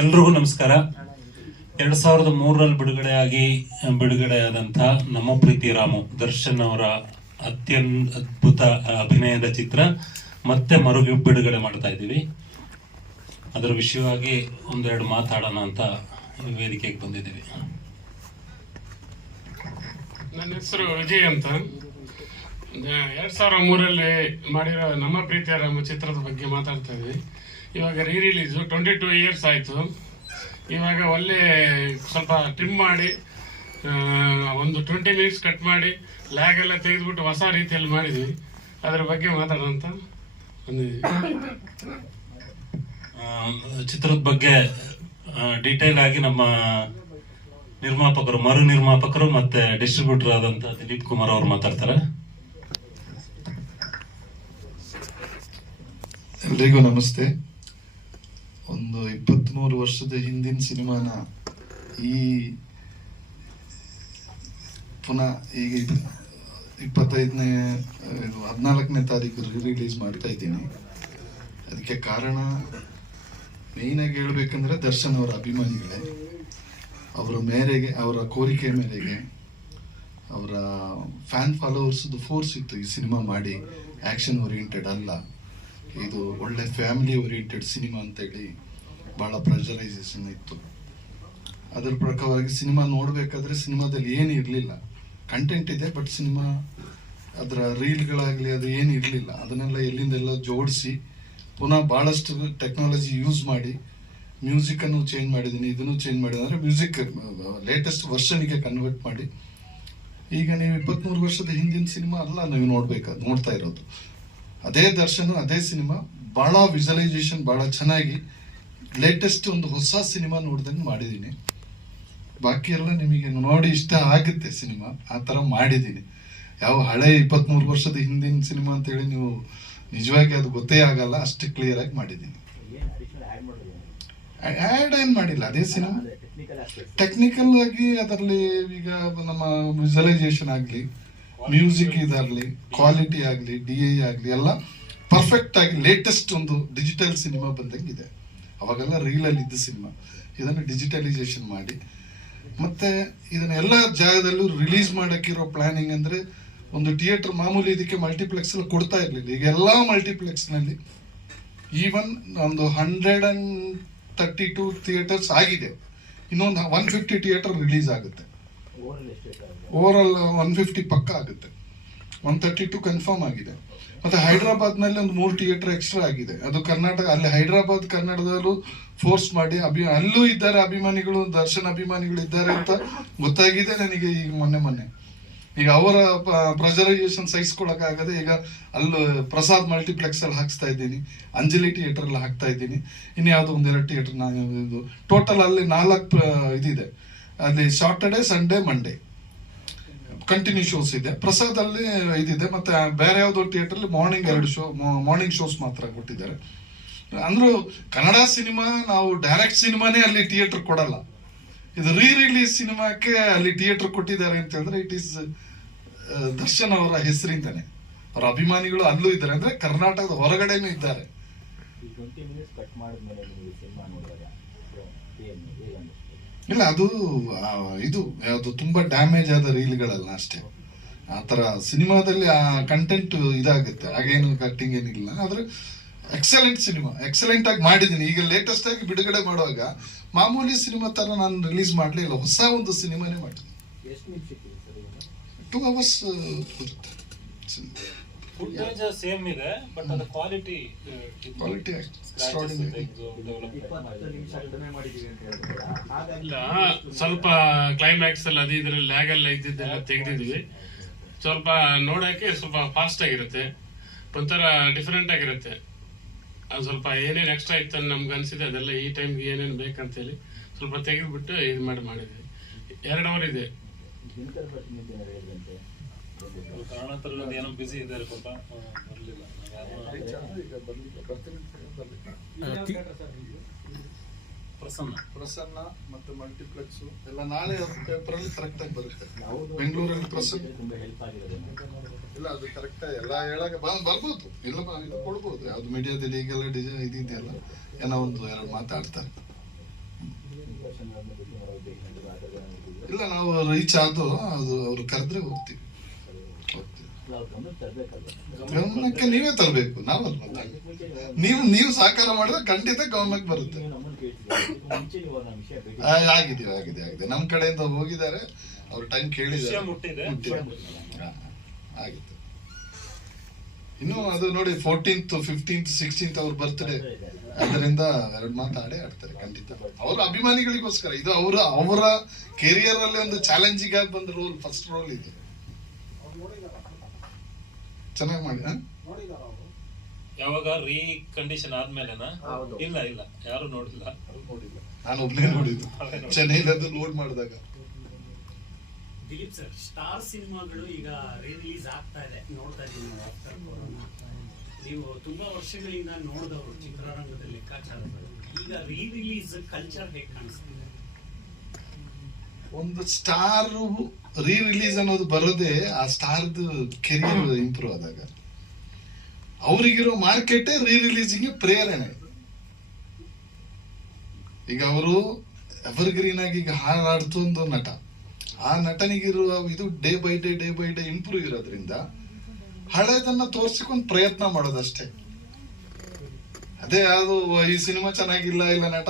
ಎಲ್ರಿಗೂ ನಮಸ್ಕಾರ. ಎರಡ್ ಸಾವಿರದ ಮೂರರಲ್ಲಿ ಬಿಡುಗಡೆಯಾಗಿ ಬಿಡುಗಡೆಯಾದಂತ ನಮ್ಮ ಪ್ರೀತಿ ರಾಮು ದರ್ಶನ್ ಅವರ ಅತ್ಯಂತ ಅದ್ಭುತ ಅಭಿನಯದ ಚಿತ್ರ ಮತ್ತೆ ಮರು ಬಿಡುಗಡೆ ಮಾಡ್ತಾ ಇದ್ದೀವಿ. ಅದರ ವಿಷಯವಾಗಿ ಒಂದೆರಡು ಮಾತಾಡೋಣ ಅಂತ ಈ ವೇದಿಕೆಗೆ ಬಂದಿದ್ದೀವಿ. ನನ್ನ ಹೆಸರು ವಿಜಯ್ ಅಂತ. ಎರಡ್ ಸಾವಿರದ ಮೂರಲ್ಲಿ ಮಾಡಿರೋ ನಮ್ಮ ಪ್ರೀತಿಯ ರಾಮ ಚಿತ್ರದ ಬಗ್ಗೆ ಮಾತಾಡ್ತಾ ಇದ್ವಿ ಇವಾಗ ರೀ ರಿಲೀಸು ಟ್ವೆಂಟಿ ಟೂ ಇಯರ್ಸ್ ಆಯಿತು. ಇವಾಗ ಒಳ್ಳೆ ಸ್ವಲ್ಪ ಟ್ರಿಮ್ ಮಾಡಿ ಒಂದು ಟ್ವೆಂಟಿ ಮಿನಿಟ್ಸ್ ಕಟ್ ಮಾಡಿ ಲ್ಯಾಗ್ ಎಲ್ಲ ತೆಗೆದುಬಿಟ್ಟು ಹೊಸ ರೀತಿಯಲ್ಲಿ ಮಾಡಿದ್ವಿ. ಅದರ ಬಗ್ಗೆ ಮಾತಾಡೋಣ ಅಂತ ಬಂದಿದ್ವಿ ಚಿತ್ರದ ಬಗ್ಗೆ ಡೀಟೇಲ್ ಆಗಿ ನಮ್ಮ ನಿರ್ಮಾಪಕರು ಮರು ನಿರ್ಮಾಪಕರು ಮತ್ತೆ ಡಿಸ್ಟ್ರಿಬ್ಯೂಟರ್ ಆದಂತ ದಿಲೀಪ್ ಕುಮಾರ್ ಅವರು ಮಾತಾಡ್ತಾರೆ. ಎಲ್ರಿಗೂ ನಮಸ್ತೆ. ಒಂದು ಇಪ್ಪತ್ತ್ಮೂರು ವರ್ಷದ ಹಿಂದಿನ ಸಿನಿಮಾನ ಈ ಪುನಃ ಈಗ ಇಪ್ಪತ್ತೈದನೇ, ಇದು ಹದಿನಾಲ್ಕನೇ ತಾರೀಕು ರಿಲೀಸ್ ಮಾಡ್ತಾ ಇದ್ದೀನಿ. ಅದಕ್ಕೆ ಕಾರಣ ಮೇಯ್ನಾಗಿ ಹೇಳ್ಬೇಕಂದ್ರೆ ದರ್ಶನ್ ಅವರ ಅಭಿಮಾನಿಗಳೇ. ಅವರ ಮೇರೆಗೆ, ಅವರ ಕೋರಿಕೆ ಮೇರೆಗೆ ಅವರ ಫ್ಯಾನ್ ಫಾಲೋವರ್ಸ್ದು ಫೋರ್ಸ್ ಇತ್ತು ಈ ಸಿನಿಮಾ ಮಾಡಿ ಆ್ಯಕ್ಷನ್ ಓರಿಯೆಂಟೆಡ್ ಅಲ್ಲ. ಇದು ಒಳ್ಳೆ ಫ್ಯಾಮಿಲಿ ಓರಿಯೆಂಟೆಡ್ ಸಿನಿಮಾ ಅಂತೇಳಿ ಭಾಳ ಪ್ರೆಷರೈಸೇಷನ್ ಇತ್ತು. ಅದರ ಪ್ರಕಾರವಾಗಿ ಸಿನಿಮಾ ನೋಡಬೇಕಾದ್ರೆ ಸಿನಿಮಾದಲ್ಲಿ ಏನು ಇರಲಿಲ್ಲ. ಕಂಟೆಂಟ್ ಇದೆ ಬಟ್ ಸಿನಿಮಾ ಅದರ ರೀಲ್ಗಳಾಗಲಿ ಅದು ಏನು ಇರಲಿಲ್ಲ. ಅದನ್ನೆಲ್ಲ ಎಲ್ಲಿಂದೆಲ್ಲ ಜೋಡಿಸಿ ಪುನಃ ಭಾಳಷ್ಟು ಟೆಕ್ನಾಲಜಿ ಯೂಸ್ ಮಾಡಿ ಮ್ಯೂಸಿಕನ್ನು ಚೇಂಜ್ ಮಾಡಿದ್ದೀನಿ, ಇದನ್ನು ಚೇಂಜ್ ಮಾಡಿದೆ ಅಂದರೆ ಮ್ಯೂಸಿಕ್ ಲೇಟೆಸ್ಟ್ ವರ್ಷನಿಗೆ ಕನ್ವರ್ಟ್ ಮಾಡಿ. ಈಗ ನೀವು ಇಪ್ಪತ್ತ್ಮೂರು ವರ್ಷದ ಹಿಂದಿನ ಸಿನಿಮಾ ಅಲ್ಲ, ನೀವು ನೋಡ್ಬೇಕು ನೋಡ್ತಾ ಇರೋದು. ಅದೇ ದರ್ಶನ್ ಅದೇ ಸಿನಿಮಾ ಭಾಳ ವಿಜುವಲೈಸೇಷನ್ ಭಾಳ ಚೆನ್ನಾಗಿ ಲೇಟೆಸ್ಟ್ ಒಂದು ಹೊಸ ಸಿನಿಮಾ ನೋಡ್ದಂಗೆ ಮಾಡಿದ್ದೀನಿ ಬಾಕಿ ಎಲ್ಲ ನಿಮಗೆ ನೋಡಿ ಇಷ್ಟ ಆಗುತ್ತೆ ಸಿನಿಮಾ ಆ ಥರ ಮಾಡಿದ್ದೀನಿ ಯಾವ ಹಳೆ ಇಪ್ಪತ್ತ್ಮೂರು ವರ್ಷದ ಹಿಂದಿನ ಸಿನಿಮಾ ಅಂತೇಳಿ ನೀವು ನಿಜವಾಗಿ ಅದು ಗೊತ್ತೇ ಆಗಲ್ಲ ಅಷ್ಟು ಕ್ಲಿಯರ್ ಆಗಿ ಮಾಡಿದ್ದೀನಿ ಆ್ಯಡ್ ಏನು ಮಾಡಿಲ್ಲ ಅದೇ ಸಿನಿಮಾ? ಟೆಕ್ನಿಕಲ್ ಆಗಿ ಅದರಲ್ಲಿ ಈಗ ನಮ್ಮ ವಿಜುವಲೈಸೇಷನ್ ಆಗಲಿ ಮ್ಯೂಸಿಕ್ ಇದಾಗಲಿ ಕ್ವಾಲಿಟಿ ಆಗಲಿ ಡಿ ಐ ಆಗಲಿ, ಎಲ್ಲ ಪರ್ಫೆಕ್ಟ್ ಆಗಿ ಲೇಟೆಸ್ಟ್ ಒಂದು ಡಿಜಿಟಲ್ ಸಿನಿಮಾ ಬಂದಂಗಿದೆ ಅವಾಗೆಲ್ಲ ರೀಲಲ್ಲಿ ಇದ್ದ ಸಿನಿಮಾ ಇದನ್ನು ಡಿಜಿಟಲೈಸೇಷನ್ ಮಾಡಿ. ಮತ್ತೆ ಇದನ್ನ ಎಲ್ಲ ಜಾಗದಲ್ಲೂ ರಿಲೀಸ್ ಮಾಡೋಕ್ಕಿರೋ ಪ್ಲಾನಿಂಗ್ ಅಂದ್ರೆ ಒಂದು ಥಿಯೇಟರ್ ಮಾಮೂಲಿ ಇದಕ್ಕೆ ಮಲ್ಟಿಪ್ಲೆಕ್ಸ್ ಎಲ್ಲ ಕೊಡ್ತಾ ಇರಲಿಲ್ಲ. ಈಗ ಎಲ್ಲ ಮಲ್ಟಿಪ್ಲೆಕ್ಸ್ನಲ್ಲಿ ಈವನ್ ಒಂದು hundred and thirty two theatres ಆಗಿದೆ. ಇನ್ನೊಂದು ಒನ್ ಫಿಫ್ಟಿ ಥಿಯೇಟರ್ ರಿಲೀಸ್ ಆಗುತ್ತೆ. ಓವರ್ ಆಲ್ ಒನ್ ಫಿಫ್ಟಿ ಪಕ್ಕ ಆಗುತ್ತೆ. ಒನ್ ತರ್ಟಿ ಟು ಕನ್ಫರ್ಮ್ ಆಗಿದೆ. ಮತ್ತೆ ಹೈದ್ರಾಬಾದ್ನಲ್ಲಿ ಒಂದು ಮೂರು ಥಿಯೇಟರ್ ಎಕ್ಸ್ಟ್ರಾ ಆಗಿದೆ. ಅದು ಕರ್ನಾಟಕ, ಅಲ್ಲಿ ಹೈದ್ರಾಬಾದ್ ಕನ್ನಡದಲ್ಲೂ ಫೋರ್ಸ್ ಮಾಡಿ ಅಭಿ, ಅಲ್ಲೂ ಇದ್ದಾರೆ ಅಭಿಮಾನಿಗಳು, ದರ್ಶನ್ ಅಭಿಮಾನಿಗಳು ಇದ್ದಾರೆ ಅಂತ ಗೊತ್ತಾಗಿದೆ ನನಗೆ ಈಗ ಮೊನ್ನೆ ಮೊನ್ನೆ. ಈಗ ಅವರ ಪ್ರೆಸರ್ವೇಷನ್ ಸಹಿಸ್ಕೊಳಕ್ಕಾಗದೆ ಈಗ ಅಲ್ಲೂ ಪ್ರಸಾದ್ ಮಲ್ಟಿಪ್ಲೆಕ್ಸ್ ಅಲ್ಲಿ ಹಾಕ್ಸ್ತಾ ಇದ್ದೀನಿ. ಅಂಜಲಿ ಥಿಯೇಟರ್ ಅಲ್ಲಿ ಹಾಕ್ತಾ ಇದ್ದೀನಿ. ಇನ್ಯಾವುದೋ ಒಂದೆರಡು ಥಿಯೇಟರ್ ನಾನು ಟೋಟಲ್ ಅಲ್ಲಿ ನಾಲ್ಕು ಇದಿದೆ. ಅಲ್ಲಿ Saturday Sunday Monday continue shows ಇದೆ. ಪ್ರಸಾದ್ ಅಲ್ಲಿ ಇದಿದೆ. ಮತ್ತೆ ಬೇರೆ ಯಾವ್ದೋ ಥಿಯೇಟರ್ ಮಾರ್ನಿಂಗ್ ಎರಡು ಶೋ ಮಾರ್ನಿಂಗ್ ಶೋಸ್ ಮಾತ್ರ ಕೊಟ್ಟಿದ್ದಾರೆ. ಅಂದ್ರೂ ಕನ್ನಡ ಸಿನಿಮಾ ನಾವು ಡೈರೆಕ್ಟ್ ಸಿನಿಮಾನೇ ಅಲ್ಲಿ ಥಿಯೇಟರ್ ಕೊಡಲ್ಲ. ಇದು ರೀ ರಿಲೀಸ್ ಸಿನಿಮಾಕ್ಕೆ ಅಲ್ಲಿ ಥಿಯೇಟರ್ ಕೊಟ್ಟಿದ್ದಾರೆ ಅಂತ ಹೇಳಿದ್ರೆ ಇಟ್ ಈಸ್ ದರ್ಶನ್ ಅವರ ಹೆಸರಿಂದಾನೆ. ಅವರ ಅಭಿಮಾನಿಗಳು ಅಲ್ಲೂ ಇದ್ದಾರೆ. ಅಂದ್ರೆ ಕರ್ನಾಟಕದ ಹೊರಗಡೆನೂ ಇದ್ದಾರೆ. ಸಿನಿಮಾ ಇಲ್ಲ ಅದು ಇದು ಯಾವುದು ತುಂಬಾ ಡ್ಯಾಮೇಜ್ ಆದ ರೀಲ್ಗಳಲ್ಲ ಅಷ್ಟೇ. ಆ ಥರ ಸಿನಿಮಾದಲ್ಲಿ ಆ ಕಂಟೆಂಟ್ ಇದಾಗುತ್ತೆ. ಹಾಗೇನು ಕಟ್ಟಿಂಗ್ ಏನಿಲ್ಲ. ಆದ್ರೆ ಎಕ್ಸಲೆಂಟ್ ಸಿನಿಮಾ. ಎಕ್ಸಲೆಂಟ್ ಆಗಿ ಮಾಡಿದ್ದೀನಿ ಈಗ ಲೇಟೆಸ್ಟ್ ಆಗಿ ಬಿಡುಗಡೆ ಮಾಡುವಾಗ ಮಾಮೂಲಿ ಸಿನಿಮಾ ತರ ನಾನು ರಿಲೀಸ್ ಮಾಡಲೇ ಇಲ್ಲ. ಹೊಸ ಒಂದು ಸಿನಿಮಾನೇ ಮಾಡಿದ್ದೀನಿ ಟೂ ಅವರ್ಸ್ ಇರುತ್ತೆ ಫುಟೇಜ್ ಸೇಮ್ ಇದೆ ಬಟ್ ಅದು ಕ್ವಾಲಿಟಿ ಕ್ವಾಲಿಟಿ ಸ್ವಲ್ಪ ಕ್ಲೈಮ್ಯಾಕ್ಸ್ ಅಲ್ಲಿ ಅದು ಇದ್ರಲ್ಲಿ ಲ್ಯಾಗ್ ಎಲ್ಲ ಇದ್ದಿದ್ದೆಲ್ಲ ತೆಗೆದಿದ್ವಿ. ಸ್ವಲ್ಪ ನೋಡಕ್ಕೆ ಸ್ವಲ್ಪ ಫಾಸ್ಟ್ ಆಗಿರುತ್ತೆ. ಒಂಥರ ಡಿಫ್ರೆಂಟ್ ಆಗಿರುತ್ತೆ. ಅದು ಸ್ವಲ್ಪ ಏನೇನು ಎಕ್ಸ್ಟ್ರಾ ಇತ್ತು ಅಂತ ನಮ್ಗೆ ಅನ್ಸಿದೆ ಅದೆಲ್ಲ ಈ ಟೈಮ್ಗೆ ಏನೇನು ಬೇಕಂತೇಳಿ ಸ್ವಲ್ಪ ತೆಗೆದುಬಿಟ್ಟು ಇದು ಮಾಡಿ ಮಾಡಿದ್ವಿ. ಎರಡು ಅವರ್ ಇದೆ. ಕಾರಣಾಂತರದಿಂದ ಏನೋ ಬಿಸಿ ಇದ್ದಾರೆ ಪಾಪ. ಬರಲಿಲ್ಲ. ಪ್ರಸನ್ನ. ಪ್ರಸನ್ನ ಮತ್ತೆ ಮಲ್ಟಿಪ್ಲೆಕ್ಸ್ ಎಲ್ಲ ನಾಳೆ ಪೇಪರಲ್ಲಿ ಕರೆಕ್ಟ್ ಆಗಿ ಬರುತ್ತೆ. ಬೆಂಗಳೂರಲ್ಲಿ ಪ್ರಸನ್ನ. ತುಂಬಾ ಹೆಲ್ಪ್ ಆಗಿರೋದೇನು ಇಲ್ಲ ಅದು ಕರೆಕ್ಟ್ ಎಲ್ಲ ಹೇಳಾಗ ಬಂದು ಬರ್ಬೋದು. ಇಲ್ಲ ಬ- ಇದು ಕೊಡ್ಬೋದು ಯಾವ್ದು ಮೀಡಿಯಾದಲ್ಲಿ ಈಗೆಲ್ಲ ಡಿಸೈನ್ ಇದಿದೆಯಲ್ಲ ಏನೋ ಒಂದು ಎರಡು ಮಾತಾಡ್ತಾರೆ? ಇಲ್ಲ ನಾವು ರೀಚ್ ಆದು ಅದು ಅವ್ರು ಕರೆದ್ರೆ ಹೋಗ್ತೀವಿ. ಗಮನಕ್ಕೆ ನೀವೇ ತರಬೇಕು. ನಾವು- ನೀವು ನೀವು ಸಹಕಾರ ಮಾಡಿದ್ರೆ ಖಂಡಿತ ಗಮನಕ್ಕೆ ಬರುತ್ತೆ. ಆಗಿದೆ ಆಗಿದೆ ಆಗಿದೆ. ನಮ್ಮ ಕಡೆಯಿಂದ ಹೋಗಿದ್ದಾರೆ. ಅವ್ರ ಟೈಮ್ ಕೇಳಿದ್ದಾರೆ. ಆಗಿತ್ತು ಇನ್ನು ಅದು ನೋಡಿ ಫೋರ್ಟೀನ್ತ್ ಫಿಫ್ಟೀನ್ತ್ ಸಿಕ್ಸ್ಟೀನ್ತ್ ಅವ್ರ ಬರ್ತ್ಡೇ ಅದರಿಂದ ಎರಡು ಮಾತಾಡೇ ಆಡ್ತಾರೆ ಖಂಡಿತ. ಅವ್ರ ಅಭಿಮಾನಿಗಳಿಗೋಸ್ಕರ. ಇದು ಅವರ ಅವರ ಕೆರಿಯರ್ ಅಲ್ಲಿ ಒಂದು ಚಾಲೆಂಜಿಂಗ್ ಆಗಿ ಬಂದ ರೋಲ್ ಫಸ್ಟ್ ರೋಲ್ ಇದು. ಚೆನ್ನಾಗಿ ಮಾಡಿ? ಯಾವಾಗ ರೀ ಕಂಡೀಷನ್ ಆದ್ಮೇಲೆನಾ ಇಲ್ಲ ಇಲ್ಲ. ಯಾರು ನೋಡಿಲ್ಲ. ನಾನು ಒಬ್ಬನೇ ನೋಡಿದ್ದು. ಚೆನ್ನೈಲಿ ಅದು ಲೋಡ್ ಮಾಡಿದಾಗ. ದಿಲೀಪ್ ಸರ್ ಸ್ಟಾರ್ ಸಿನಿಮಾಗಳು ಈಗ ರೀ ರಿಲೀಸ್ ಆಗ್ತಾ ಇದೆ. ನೋಡ್ತಾ ಇದ್ದೀನಿ ನಾವು ಆಫ್ಟರ್ ಕೊರೋನಾ. ನೀವು ತುಂಬಾ ವರ್ಷಗಳಿಂದ ನೋಡಿದವರು ಚಿತ್ರರಂಗದ ಲೆಕ್ಕಾಚಾರಗಳು. ಈಗ ರೀ ರಿಲೀಸ್ ಕಲ್ಚರ್ ಹೇಗೆ ಕಾಣಿಸ್ತಿದೆ? ಒಂದು ಸ್ಟಾರ್ ರೀ ರಿಲೀಸ್ ಅನ್ನೋದು ಬರೋದೇ ಆ ಸ್ಟಾರ್ದು ಕೆರಿಯರ್ ಇಂಪ್ರೂವ್ ಆದಾಗ. ಅವರಿಗಿರೋ ಮಾರ್ಕೆಟ್ ರೀ ರಿಲೀಸಿಂಗ್ ಪ್ರೇರಣೆ. ಈಗ ಅವರು ಎವರ್ಗ್ರೀನ್ ಆಗಿ ಈಗ ಹಾಡಾಡ್ತು ಒಂದು ನಟ. ಆ ನಟನಿಗಿರುವ ಇದು day by day day by day improve ಇರೋದ್ರಿಂದ ಹಳೇದನ್ನ ತೋರ್ಸಿಕೊಂಡು ಪ್ರಯತ್ನ ಮಾಡೋದಷ್ಟೇ. ಅದೇ ಅದು ಈ ಸಿನಿಮಾ ಚೆನ್ನಾಗಿಲ್ಲ, ಇಲ್ಲ ನಟ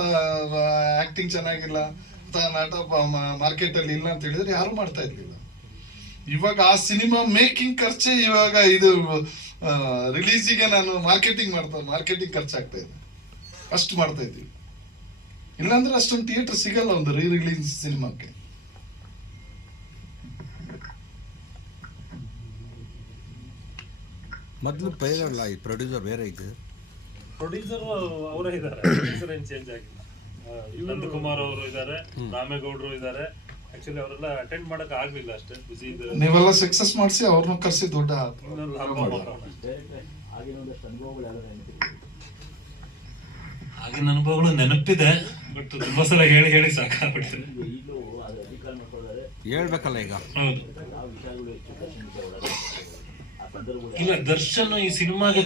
ಆಕ್ಟಿಂಗ್ ಚೆನ್ನಾಗಿಲ್ಲ ಅಥವಾ ನಟ ಮಾರ್ಕೆಟ್ ಅಲ್ಲಿ ಇಲ್ಲ ಅಂತ ಹೇಳಿದ್ರೆ ಯಾರು ಮಾಡ್ತಾ ಇರ್ಲಿಲ್ಲ. ಇವಾಗ ಆ ಸಿನಿಮಾ ಮೇಕಿಂಗ್ ಖರ್ಚೆ ಇವಾಗ ಇದು ರಿಲೀಸಿಗೆ ನಾನು ಮಾರ್ಕೆಟಿಂಗ್ ಮಾಡ್ತಾ ಮಾರ್ಕೆಟಿಂಗ್ ಖರ್ಚಾಗ್ತಾ ಇದೆ. ಅಷ್ಟು ಮಾಡ್ತಾ ಇದ್ದೀವಿ. ಇಲ್ಲಾಂದ್ರೆ ಅಷ್ಟೊಂದು ಥಿಯೇಟರ್ ಸಿಗಲ್ಲ ಒಂದು ರೀ ರಿಲೀಸ್ ಸಿನಿಮಾಕ್ಕೆ. ಮೊದಲು ಈ ಪ್ರೊಡ್ಯೂಸರ್ ಬೇರೆ ಇದೆ ಪ್ರೊಡ್ಯೂಸರ್ ಅವರೇ ಇದ್ದಾರೆ. ಚೇಂಜ್ ಆಗಿಲ್ಲ. ಆ, ನಂದಕುಮಾರ್ ಅವರು ಇದ್ದಾರೆ ರಾಮೇಗೌಡರು ಇದ್ದಾರೆ. ಆಕ್ಚುಲಿ ಅವರೆಲ್ಲ ಅಟೆಂಡ್ ಮಾಡಕ್ ಆಗ್ಲಿಲ್ಲ ಅಷ್ಟೇ ಬಿಸಿ ನೀವೆಲ್ಲ ಸಕ್ಸಸ್ ಮಾಡಿಸಿ ಅವ್ರನ್ನ ಕರೆಸಿ ದೊಡ್ಡ ಆಗಿನ ಅನುಭವಗಳು ನೆನಪಿದೆ ಆಗಿನ ಅನುಭವಗಳು ನೆನಪಿದೆ ಬಟ್ ತುಂಬಾ ಸಲ ಹೇಳಿ ಹೇಳಿ ಸಾಕಾಗ್ಬಿಡ್ತೀನಿ ಹೇಳ್ಬೇಕಲ್ಲ ಈಗ. ಹೌದು. ಇಲ್ಲ ದರ್ಶನ್ ಈ ಸಿನಿಮಾಗೆ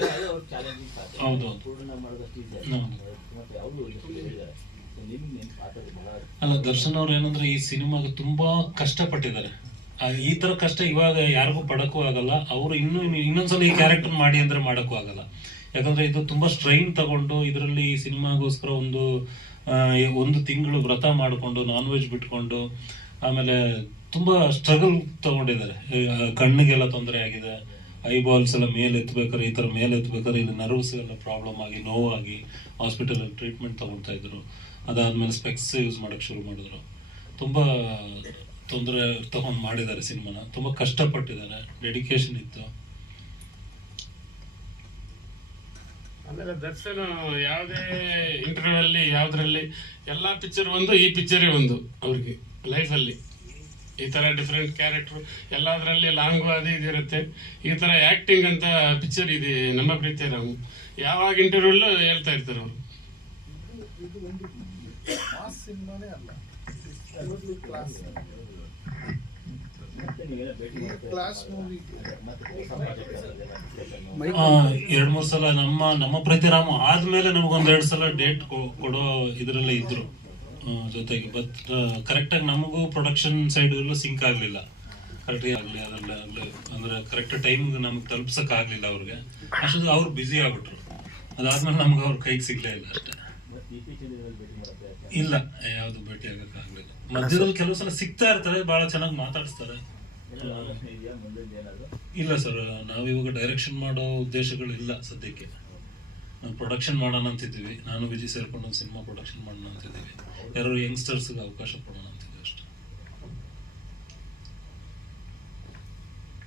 ಚಾಲೆಂಜಿಂಗ್ ಹೌದು ಹೌದು. ಅಲ್ಲ, ದರ್ಶನ್ ಅವ್ರು ಏನಂದ್ರೆ ಈ ಸಿನಿಮಾಗೆ ತುಂಬಾ ಕಷ್ಟಪಟ್ಟಿದ್ದಾರೆ. ಈ ತರ ಕಷ್ಟ ಇವಾಗ ಯಾರಿಗೂ ಪಡಕ್ಕೂ ಆಗಲ್ಲ. ಅವರು ಇನ್ನು ಇನ್ನೊಂದ್ಸಲ ಈ ಕ್ಯಾರೆಕ್ಟರ್ ಮಾಡಿ ಅಂದ್ರೆ ಮಾಡಕ್ಕೂ ಆಗಲ್ಲ. ಯಾಕಂದ್ರೆ ಇದು ತುಂಬಾ ಸ್ಟ್ರೈನ್ ತಗೊಂಡು ಇದರಲ್ಲಿ ಈ ಸಿನಿಮಾಗೋಸ್ಕರ ಒಂದು ಒಂದು ತಿಂಗಳು ವ್ರತ ಮಾಡಿಕೊಂಡು ನಾನ್ ವೆಜ್ ಬಿಟ್ಕೊಂಡು, ಆಮೇಲೆ ತುಂಬಾ ಸ್ಟ್ರಗಲ್ ತಗೊಂಡಿದ್ದಾರೆ. ಕಣ್ಣಿಗೆಲ್ಲ ತೊಂದರೆ ಆಗಿದೆ. ಐಬಾಲ್ಸ್ ಎಲ್ಲ ಮೇಲೆ ಎತ್ಬೇಕಾದ್ರೆ ಈ ತರ ಮೇಲೆ ಎತ್ಬೇಕಾದ್ರೆ ಇಲ್ಲಿ ನರ್ವ್ಸ್ ಎಲ್ಲ ಪ್ರಾಬ್ಲಮ್ ಆಗಿ, ನೋವಾಗಿ ಹಾಸ್ಪಿಟಲ್ ಅಲ್ಲಿ ಟ್ರೀಟ್ಮೆಂಟ್ ತಗೊಳ್ತಾ ಇದ್ರು. ಅದಾದ್ಮೇಲೆ ಸ್ಪೆಕ್ಸ್ ಯೂಸ್ ಮಾಡಕ್ ಶುರು ಮಾಡಿದ್ರು. ತುಂಬಾ ತೊಂದರೆ ತಗೊಂಡು ಮಾಡಿದ್ದಾರೆ ಸಿನಿಮಾನ. ತುಂಬಾ ಕಷ್ಟಪಟ್ಟಿದ್ದಾರೆ. ಡೆಡಿಕೇಶನ್ ಇತ್ತು. ಆಮೇಲೆ ದರ್ಶನ್ ಯಾವುದೇ ಇಂಟರ್ವ್ಯೂ ಅಲ್ಲಿ ಯಾವ್ದ್ರಲ್ಲಿ ಎಲ್ಲಾ ಪಿಕ್ಚರ್ ಒಂದು ಈ ಪಿಕ್ಚರೇ ಒಂದು ಅವ್ರಿಗೆ ಲೈಫಲ್ಲಿ ಈ ತರ ಡಿಫ್ರೆಂಟ್ ಕ್ಯಾರೆಕ್ಟ್ರು ಎಲ್ಲದರಲ್ಲಿ ಲಾಂಗು ಅದು ಇದಿರುತ್ತೆ ಇರುತ್ತೆ. ಈ ತರ ಆ್ಯಕ್ಟಿಂಗ್ ಅಂತ ಪಿಕ್ಚರ್ ಇದೆ ನಮ್ಮ ಪ್ರೀತಿಯ ನಾವು. ಯಾವಾಗ ಇಂಟರ್ವ್ಯೂ ಹೇಳ್ತಾ ಇರ್ತಾರೆ ಅವರು. ಮತ್ತೆ ಅಲ್ಲ? ಆ, ಎರಡ್ ಮೂರ್ ಸಲ ನಮ್ಮ ನಮ್ಮ ಪ್ರತಿರಾಮ ಆದ್ಮೇಲೆ ನಮಗೊಂದ್ ಎರಡ್ ಸಲ ಡೇಟ್ ಕೊಡೋ ಇದ್ರಲ್ಲೇ ಇದ್ರು. ಜೊತೆಗೆ ಬಟ್ ಕರೆಕ್ಟ್ ಆಗಿ ನಮಗೂ ಪ್ರೊಡಕ್ಷನ್ ಸೈಡ್ ಸಿಂಕ್ ಆಗ್ಲಿಲ್ಲ. ಕರೆಕ್ಟ್ ಆಗ್ಲಿ ಅದೆಲ್ಲ ಆಗ್ಲಿ. ಅಂದ್ರೆ ಕರೆಕ್ಟ್ ಟೈಮ್ ನಮ್ಗೆ ತಲುಪ್ಸಕ್ ಆಗ್ಲಿಲ್ಲ ಅವ್ರಿಗೆ. ಅಷ್ಟು ಅವ್ರು ಬ್ಯುಸಿ ಆಗ್ಬಿಟ್ರು. ಅದಾದ್ಮೇಲೆ ನಮ್ಗೆ ಅವ್ರ ಕೈಗೆ ಸಿಗ್ಲೇ ಇಲ್ಲ ಅಷ್ಟೇ. ಇಲ್ಲ ಯಾವ್ದು ಭೇಟಿ ಆಗಕ್ ಆಗ್ಲಿಲ್ಲ ಮಧ್ಯದಲ್ಲಿ ಕೆಲವು ಸಲ ಸಿಗ್ತಾ ಇರ್ತಾರೆ, ಬಹಳ ಚೆನ್ನಾಗಿ ಮಾತಾಡಿಸ್ತಾರೆ. ಇಲ್ಲ ಸರ್ ನಾವಿವಾಗ ಡೈರೆಕ್ಷನ್ ಮಾಡೋ ಉದ್ದೇಶಗಳು ಇಲ್ಲ ಸದ್ಯಕ್ಕೆ. ನಾವು ಪ್ರೊಡಕ್ಷನ್ ಮಾಡೋಣ ಅಂತಿದ್ದೀವಿ. ನಾನು, ವಿಜಯ್ ಸೇರ್ಕೊಂಡು ಒಂದು ಸಿನಿಮಾ ಪ್ರೊಡಕ್ಷನ್ ಮಾಡೋಣ ಅಂತಿದ್ದೀವಿ. ಯಾರು ಯಂಗ್ಸ್ಟರ್ಸ್ಗೆ ಅವಕಾಶ ಕೊಡೋಣ ಅಂತಿದ್ದೀವಿ ಅಷ್ಟೇ.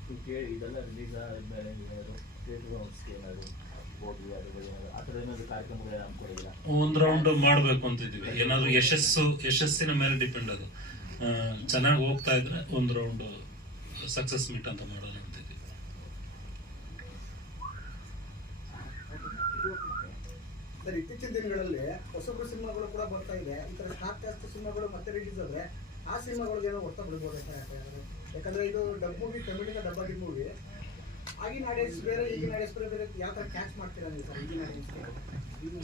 ನೀವು ಇದೆಲ್ಲ ರಿಲೀಸ್ ಆದ್ಮೇಲೆ ಒಂದ್ ರೌಂಡ್ ಮಾಡ್ಬೇಕು ಅಂತಿದ್ದೀವಿ. ಏನಾದ್ರು ಯಶಸ್ಸು ಯಶಸ್ಸಿನ ಮೇಲೆ ಡಿಪೆಂಡ್ ಅದು. ಚೆನ್ನಾಗಿ ಹೋಗ್ತಾ ಇದ್ರೆ ಒಂದು ರೌಂಡ್ ಸಕ್ಸಸ್ ಮೀಟ್ ಅಂತ ಮಾಡೋಣ ಅಂತಿದ್ದೀವಿ. ಸರ್ ಇತ್ತೀಚಿನ ದಿನಗಳಲ್ಲಿ ಹೊಸ ಸಿನಿಮಾಗಳು ಕೂಡ ಬರ್ತಾ ಇದೆ. ಈ ತರ ಸ್ಟಾರ್ ಕಾಸ್ಟ್ ಸಿನಿಮಾಗಳು ಮತ್ತೆ ರಿಲೀಸ್ ಆದ್ರೆ ಆ ಸಿನಿಮಾಗಳಿಗೆ ಏನೋ ಒತ್ತ ಬಿಡ್ಬೋದು ಯಾಕಂದ್ರೆ ಇದು ಡಬ್ ಮೂವಿ ತಮಿಳಿನ ಡಬ್ ಆಗಿದ್ದ ಮೂವಿ.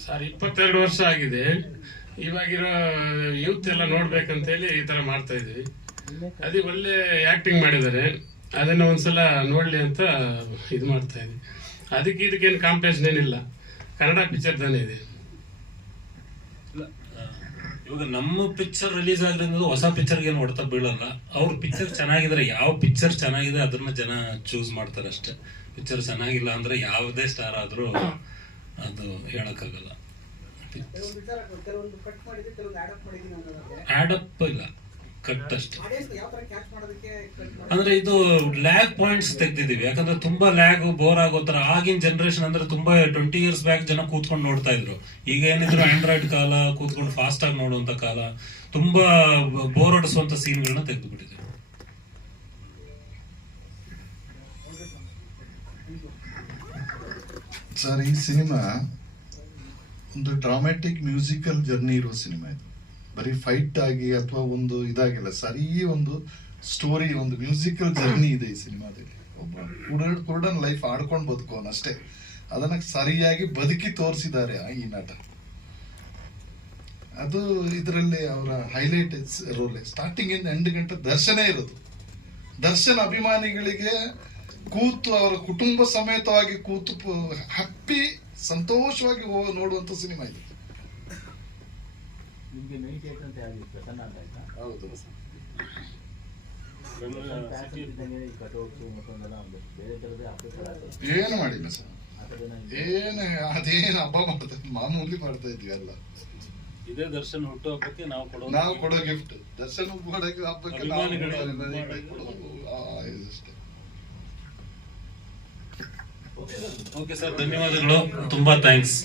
ಸರ್ ಇಪ್ಪತ್ತೆರಡು ವರ್ಷ ಆಗಿದೆ. ಇವಾಗಿರೋ ಯೂತ್ ಎಲ್ಲ ನೋಡ್ಬೇಕಂತೇಳಿ ಈ ತರ ಮಾಡ್ತಾ ಇದ್ವಿ ಅದೇ ಒಳ್ಳೆ ಆಕ್ಟಿಂಗ್ ಮಾಡಿದ್ದಾರೆ. ಅದನ್ನ ಒಂದ್ಸಲ ನೋಡ್ಲಿ ಅಂತ ಇದು ಮಾಡ್ತಾ ಇದ್ವಿ ಅದಕ್ಕೆ ಇದಕ್ಕೇನು ಕಾಂಪಿಟೇಷನ್ ಏನಿಲ್ಲ. ಕನ್ನಡ ಪಿಕ್ಚರ್ ತಾನೇ ಇದೆ. ಇವಾಗ ನಮ್ಮ ಪಿಕ್ಚರ್ ರಿಲೀಸ್ ಆಗಿರೋದು ಹೊಸ ಪಿಕ್ಚರ್ಗೆ ಏನು ಹೊಡೆತ ಬೀಳಲ್ಲ. ಅವ್ರ ಪಿಕ್ಚರ್ ಚೆನ್ನಾಗಿದ್ರೆ ಯಾವ ಪಿಕ್ಚರ್ ಚೆನ್ನಾಗಿದೆ ಅದನ್ನ ಜನ ಚೂಸ್ ಮಾಡ್ತಾರೆ ಅಷ್ಟೇ. ಪಿಕ್ಚರ್ ಚೆನ್ನಾಗಿಲ್ಲ ಅಂದ್ರೆ ಯಾವುದೇ ಸ್ಟಾರ್ ಆದ್ರೂ ಅದು ಹೇಳಕ್ಕಾಗಲ್ಲ. ಆಡಪ್ ಇಲ್ಲ. ಕಟ್ ಅಷ್ಟೇ ಅಂದ್ರೆ ಇದು ಲ್ಯಾಗ್ ಪಾಯಿಂಟ್ಸ್ ತೆಗ್ದಿದೀವಿ ಯಾಕಂದ್ರೆ ತುಂಬಾ ಲ್ಯಾಗ್ ಬೋರ್ ಆಗೋ ತರ ಆಗಿನ ಜನರೇಷನ್ ಅಂದ್ರೆ ತುಂಬಾ ಟ್ವೆಂಟಿ ಇಯರ್ಸ್ ಬ್ಯಾಕ್ ಜನ ಕೂತ್ಕೊಂಡು ನೋಡ್ತಾ ಇದ್ರು. ಈಗ ಏನಿದ್ರು ಆಂಡ್ರಾಯ್ಡ್ ಕಾಲ ಕೂತ್ಕೊಂಡು ಫಾಸ್ಟ್ ಆಗಿ ನೋಡುವಂತ ಕಾಲ ತುಂಬಾ ಬೋರ್ ಹೊಡಿಸುವಂತ ಸೀನ್ಗಳನ್ನ ತೆಗೆದು ಬಿಟ್ಟಿದೆ ಸರ್ ಈ ಸಿನಿಮಾ ಒಂದು ಡ್ರಾಮ್ಯಾಟಿಕ್ ಮ್ಯೂಸಿಕಲ್ ಜರ್ನಿ ಇರೋ ಸಿನಿಮಾ ಇದು. ಬರೀ ಫೈಟ್ ಆಗಿ ಅಥವಾ ಒಂದು ಇದಾಗಿಲ್ಲ, ಸರಿ ಒಂದು ಸ್ಟೋರಿ ಒಂದು ಮ್ಯೂಸಿಕಲ್ ಜರ್ನಿ ಇದೆ ಈ ಸಿನಿಮಾದಲ್ಲಿ. ಒಬ್ಬ ಕುರುಡ, ಕುರುಡನ್ ಲೈಫ್ ಆಡ್ಕೊಂಡು ಬದುಕೋನ್ ಅಷ್ಟೇ. ಅದನ್ನ ಸರಿಯಾಗಿ ಬದುಕಿ ತೋರಿಸಿದ್ದಾರೆ ಈ ನಟ. ಅದು ಇದರಲ್ಲಿ ಅವರ ಹೈಲೈಟ್ ರೋಲ್ ಸ್ಟಾರ್ಟಿಂಗ್ ಇಂದ ಎಂಟು ಗಂಟೆ ದರ್ಶನೇ ಇರೋದು. ದರ್ಶನ್ ಅಭಿಮಾನಿಗಳಿಗೆ ಕೂತು, ಅವರ ಕುಟುಂಬ ಸಮೇತವಾಗಿ ಕೂತು ಹ್ಯಾಪಿ ಸಂತೋಷವಾಗಿ ನೋಡುವಂತ ಸಿನಿಮಾ ಇದು. ನಿಮ್ಗೆ ಕ್ಯಾರೆಕ್ಟರ್ ಅಂತ ಯಾವ್ದು ಪ್ರಸನ್ನ ಅಂತ ಆಯ್ತಾ? ಹೌದು. ಕಟೌಟ್ಸು ಮತ್ತೊಂದೆಲ್ಲ ಬೇರೆ ಥರದೇ ಏನು ಮಾಡಿಲ್ಲ ಸರ್. ಏನು ಅದೇನು ಹಬ್ಬ ಮಾಡ್ತಾ ಮಾಮೂಲಿ ಮಾಡ್ತಾ ಇದ್ವಿ ಅಲ್ಲ. ಇದೇ ದರ್ಶನ್ ಹುಟ್ಟು ಹಬ್ಬಕ್ಕೆ ನಾವು ಕೊಡೋ ನಾವು ಕೊಡೋ ಗಿಫ್ಟ್ ದರ್ಶನ ಮಾಡೋಕೆ ಹಬ್ಬಕ್ಕೆ ನಾವು ಓಕೆ ಸರ್ ಧನ್ಯವಾದಗಳು. ತುಂಬಾ ಥ್ಯಾಂಕ್ಸ್